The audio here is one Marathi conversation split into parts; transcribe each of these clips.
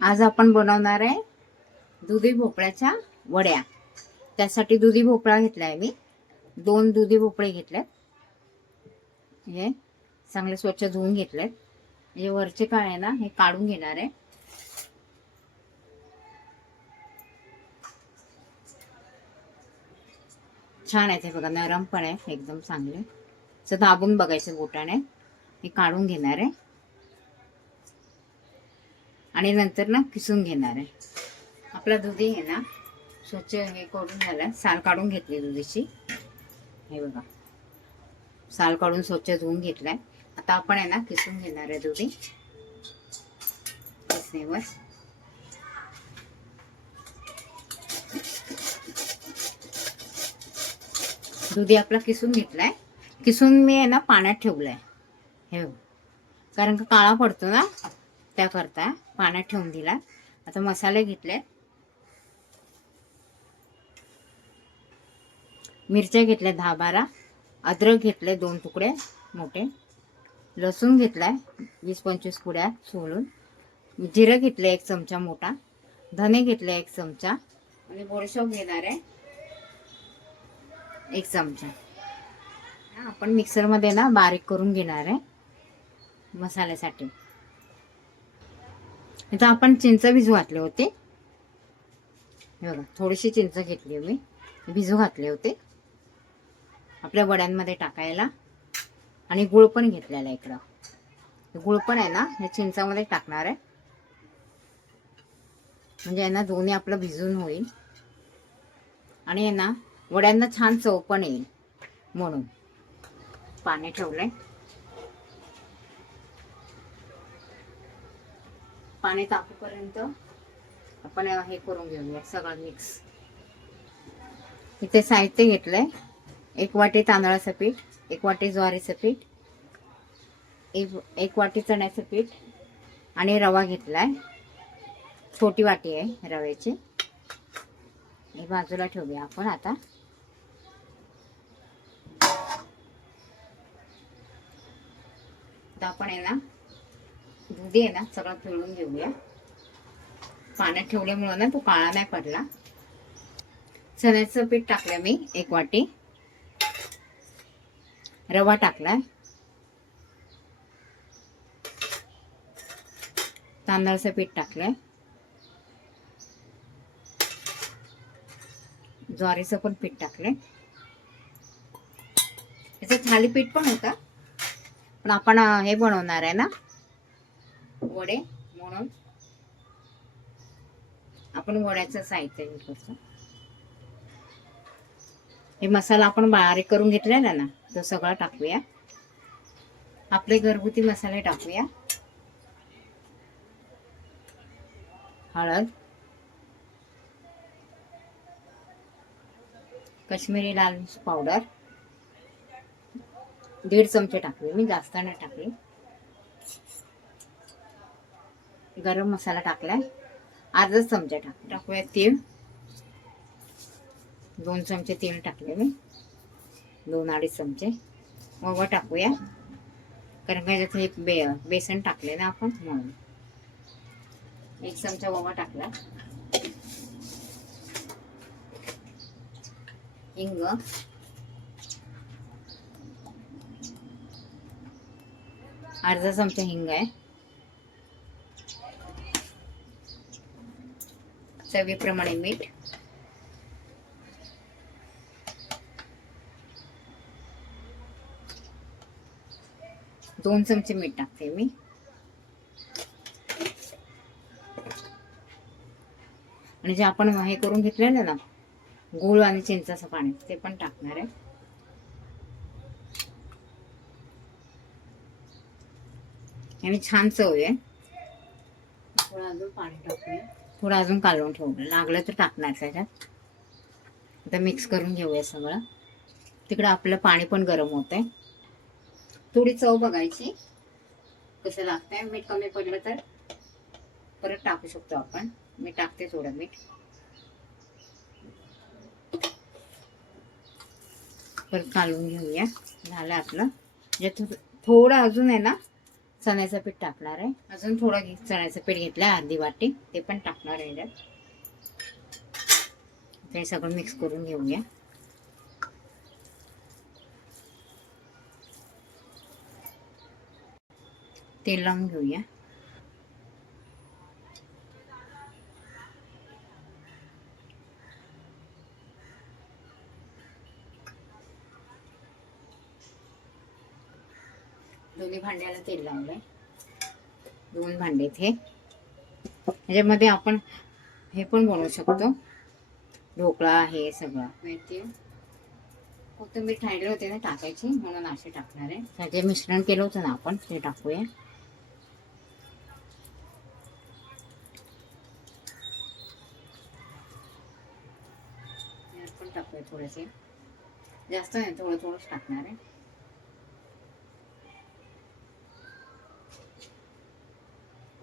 आज आपण बनवणार आहे दुधी भोपळ्याच्या वड्या. त्यासाठी दुधी भोपळा घेतला आहे मी. दोन दुधी भोपळे घेतलेत. हे चांगले स्वच्छ धुवून घेतलेत. हे वरचे काय आहे ना हे काढून घेणार आहे. छान आहे ते बघा नरम पण आहे एकदम चांगले. दाबून बघायचं बोटाने. हे काढून घेणार आहे. आणि नंतर ना किसून घेणार आहे. आपला दुधी आहे ना स्वच्छ हे करून झालं. साल काढून घेतली दुधीची. हे बघा. साल काढून स्वच्छ धुवून घेतलाय. आता आपण आहे ना किसून घेणार आहे दुधी. किसणीवर दुधी आपला किसून घेतलाय. किसून मी आहे ना पाण्यात ठेवलाय. हे कारण का काळा पडतो ना त्याकरता पाण्यात ठेवून दिला. आता मसाले घेतले. मिरच्या घेतल्या दहा बारा अद्रक घेतले दोन तुकडे मोठे लसूण घेतलाय वीस पंचवीस पुड्या सोलून जिरं घेतलं एक चमचा मोठा धने घेतले एक चमचा आणि बोरशोप घेणार आहे एक चमचा. आपण मिक्सरमध्ये ना बारीक करून घेणार आहे मसाल्यासाठी. इथं आपण चिंच भिजू घातले होते. बघा थोडीशी चिंच घेतली मी. भिजू घातले होते. आपल्या वड्यांमध्ये टाकायला. आणि गुळ पण घेतलेला इकडं. गुळ पण आहे ना या चिंचामध्ये टाकणार आहे. म्हणजे यांना दोन्ही आपलं भिजून होईल. आणि आहे ना वड्यांना छान चव पण येईल. म्हणून पाणी ठेवलंय. पाणी तापूपर्यंत आपण हे करून घेऊया सगळं मिक्स इथे साहित्य घेतलंय. एक वाटी तांदळाचं पीठ एक वाटी ज्वारीचं पीठ एक एक वाटी चण्याचं पीठ आणि रवा घेतलाय. छोटी वाटी आहे रव्याची. हे बाजूला ठेवूया आपण आता. आपण आहे दुधी आहे ना सगळं पिळून घेऊया. पाण्यात ठेवल्यामुळं ना तो काळा नाही पडला. चण्याचं पीठ टाकलं मी एक वाटी. रवा टाकलाय. तांदळाचं पीठ टाकलंय. ज्वारीचं पण पीठ टाकलंय. याचं थालीपीठ पण होतं. पण आपण हे बनवणार आहे ना? वडे म्हणून आपण वड्याचं साहित्य हे करतो. हे मसाला आपण बारीक करून घेतलेला ना तो सगळा टाकूया. आपले घरगुती मसाले टाकूया. हळद कश्मीरी लाल मिर्च पावडर दीड चमचे टाकले मी जास्त नाही टाकले. गरम मसाला टाकलाय. अर्धाच चमचा टाक. टाकूया तीळ. दोन चमचे तीळ टाकले मी. दोन अडीच चमचे. ओवा टाकूया. कारण का त्याचं एक बे बेसन टाकले ना आपण म्हणून. एक चमचा ओवा टाकला. हिंग. अर्धा चमचा हिंग आहे. चवीप्रमाणे मीठ. दोन चमचे मीठ टाकते मी. आणि जे आपण हे करून घेतलेलं ना गुळ आणि चिंचाचं पाणी ते पण टाकणार आहे. आणि छान चव आहे. अजून पाणी टाकूया. थोडं अजून कालवून ठेवलं लागलं तर टाकणार त्याच्यात. आता मिक्स करून घेऊया सगळं. तिकडं आपलं पाणी पण गरम होत आहे थोडी चव बघायची. कसं लागतंय? मीठ कमी पडलं तर परत टाकू शकतो आपण. मी टाकते थोडं मीठ. परत कालवून घेऊया. झालं आपलं. म्हणजे जे थोडं अजून आहे ना चण्याचं पीठ टाकणार आहे. अजून थोडं चण्याचं पीठ घेतलं अर्धी वाटी. ते पण टाकणार आहे ते सगळं मिक्स करून घेऊया. तेल लावून घेऊया. दोन्ही भांड्याला तेल लावलंय. दोन भांडे हे ह्याच्यामध्ये आपण हे पण बनवू शकतो. ढोकळा हे सगळं. माहिती कोथिंबीर ठायले होते ना टाकायची म्हणून असे टाकणार आहे. त्याचे मिश्रण केलं होतं ना आपण ते टाकूया. पण टाकूया थोडेसे. जास्त नाही थोडं थोडंच टाकणार आहे.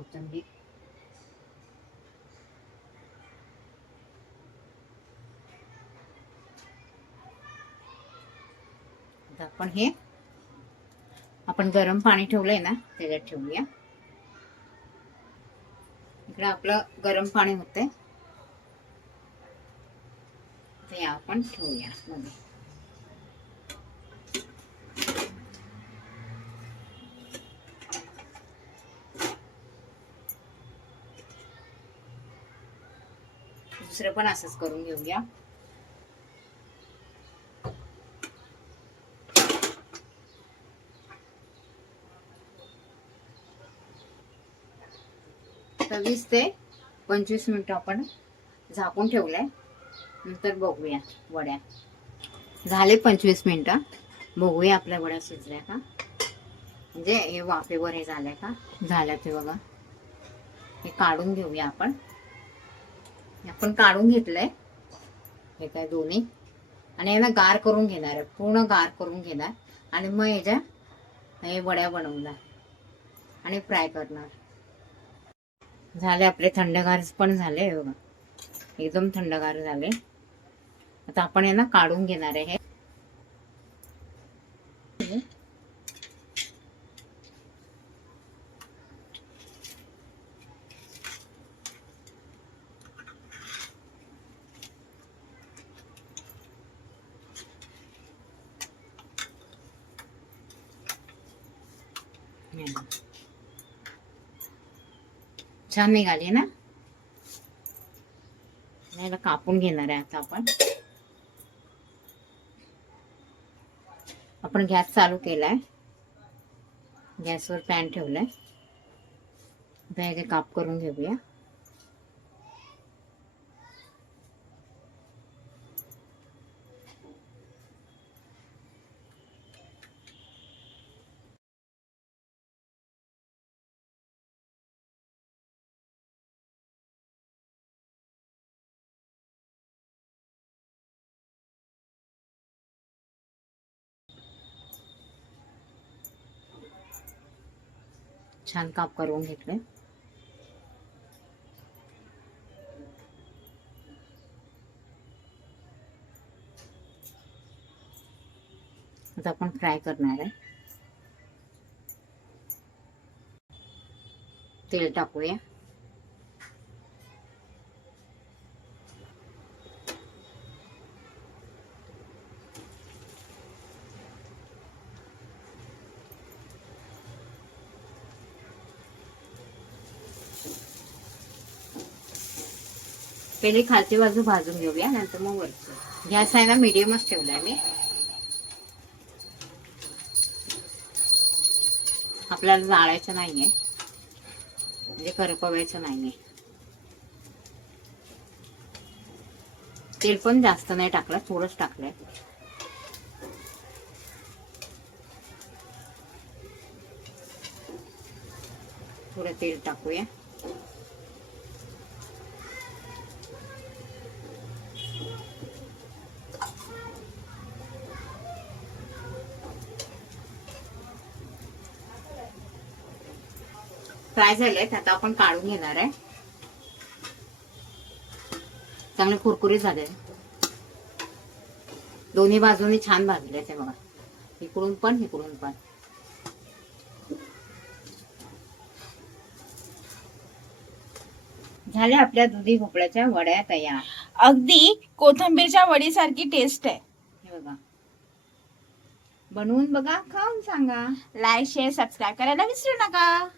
कोथिंबीर. आपण हे आपण गरम पाणी ठेवलंय ना त्याच्यात ठेवूया. इकडे आपलं गरम पाणी होतंय. ते आपण ठेवूया. मध्ये दुसरं पण असंच करून घेऊया. सव्वीस वीस ते पंचवीस मिनटं आपण झाकून ठेवलंय. नंतर बघूया वड्या. झाले पंचवीस मिनिटं. बघूया आपल्या वड्या शिजल्या का? म्हणजे हे वाफेवर हे झालंय का? झाल्या ते बघा. हे काढून घेऊया आपण. आपण काढून घेतलंय. हे काय दोन्ही? आणि यांना गार करून घेणार आहे. पूर्ण गार करून घेणार. आणि मग याच्या हे वड्या बनवणार. आणि फ्राय करणार. झाले आपले थंडगार पण झाले बघा. एकदम थंडगार झाले. आता आपण यांना काढून घेणार आहे. छान निघाली ना? याला कापून घेणार आहे आता आपण. आपण गॅस चालू केलाय. गॅसवर पॅन ठेवलाय. आता याचे काप करून घेऊया. छान काप करून घेतले. आता आपण फ्राय करणार आहे. तेल टाकूया. पहिले खालची बाजू भाजून घेऊया नंतर मग वरचं. गॅस आहे ना मिडियमच आहे मी. आपल्याला जाळायचं नाही आहे म्हणजे करपवायचं आहे तेल पण जास्त नाही टाकलं थोडंच टाकलंय. थोडं तेल टाकूया. फ्राय झालेत आता आपण काढून घेणार आहे. चांगले कुरकुरी झाले. दोन्ही बाजूनी छान भाजले ते बघा. इकडून पण इकडून पण. झाल्या आपल्या दुधी भोपळ्याच्या वड्या तयार. अगदी कोथंबीरच्या वडीसारखी टेस्ट आहे. हे बघा. बनवून बघा खाऊन सांगा. लाईक शेअर सबस्क्राईब करायला विसरू नका.